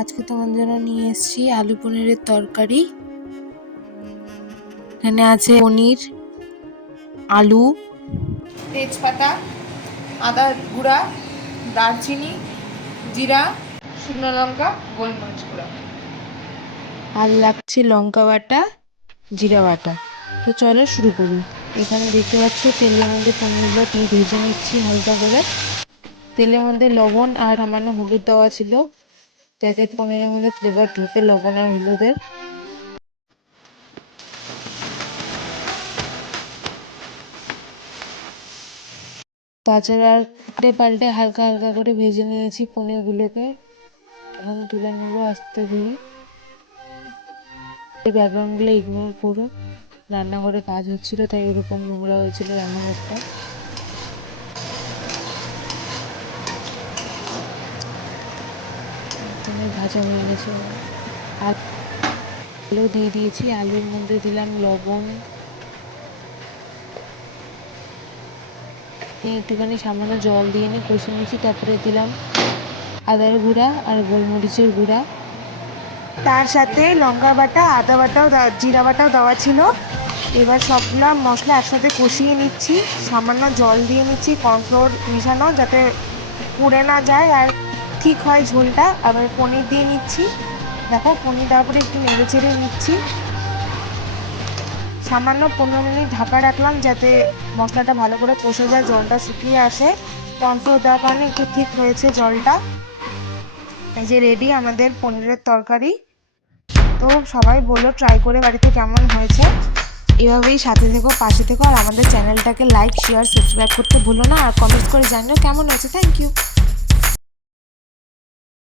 আজকে তোমাদের জন্য নিয়ে এসেছি আলু পনিরের তরকারি। এখানে আছে পনির, আলু, তেজপাতা, আদা গুঁড়া, দারচিনি, জিরা, শুকনো লঙ্কা, গোলমরিচ গুঁড়া, আর লাগছে লঙ্কা বাটা, জিরা বাটা। তো চলো শুরু করি। এখানে দেখতে পাচ্ছ তেলের মধ্যে পনিরগুলো ভেজে নিচ্ছি হালকা করে। তেলের মধ্যে লবণ আর সামান্য হলুদ দেওয়া ছিল, যাতে পনিরের মধ্যে ফ্লেভার ঢুকে লবণ আর হলুদের। তাছাড়া উল্টে পাল্টে হালকা হালকা করে ভেজে নিয়েছি পনিরগুলোকে। এখন তুলে নেবো আস্তে ধীরে। এই ব্যাকগ্রাউন্ডগুলো ইগনোর করো, রান্নাঘরে কাজ হচ্ছিল তাই এরকম নোংরা হয়েছিল রান্নাঘরটা। পনির ভাজা হয়ে গেছে। আলু দিয়ে দিয়েছি, আলুর মধ্যে দিলাম লবণ, একটুখানি সামান্য জল দিয়ে নিয়ে কষে নিয়েছি। তারপরে দিলাম আদার গুঁড়া আর গোলমরিচের গুঁড়া, তার সাথে লঙ্কা বাটা, আদা বাটাও জিরা বাটাও দেওয়া ছিল। এবার সবগুলা মশলা একসাথে কষিয়ে নিচ্ছি, সামান্য জল দিয়ে নিচ্ছি, কর্নফ্লোর মেশানো যাতে পুড়ে না যায় আর ঠিক হয় ঝোলটা। আবার পনির দিয়ে নিচ্ছি, দেখো পনির দেওয়ার পরে একটু নেড়ে চেড়ে নিচ্ছি। সামান্য 15 মিনিট ঢাকা রাখলাম যাতে মশলাটা ভালো করে কষে যায়, জলটা শুকিয়ে আসে। কর্নফ্লোর দেওয়ার কারণে একটু ঠিক হয়েছে জলটা। এই যে রেডি আমাদের পনিরের তরকারি। তো সবাই বলো ট্রাই করে বাড়িতে কেমন হয়েছে। এভাবেই সাথে থেকো, পাশে থেকো, আর আমাদের চ্যানেলটাকে লাইক, শেয়ার, সাবস্ক্রাইব করতে ভুলো না, আর কমেন্টস করে জানিও কেমন হয়েছে। Thank you.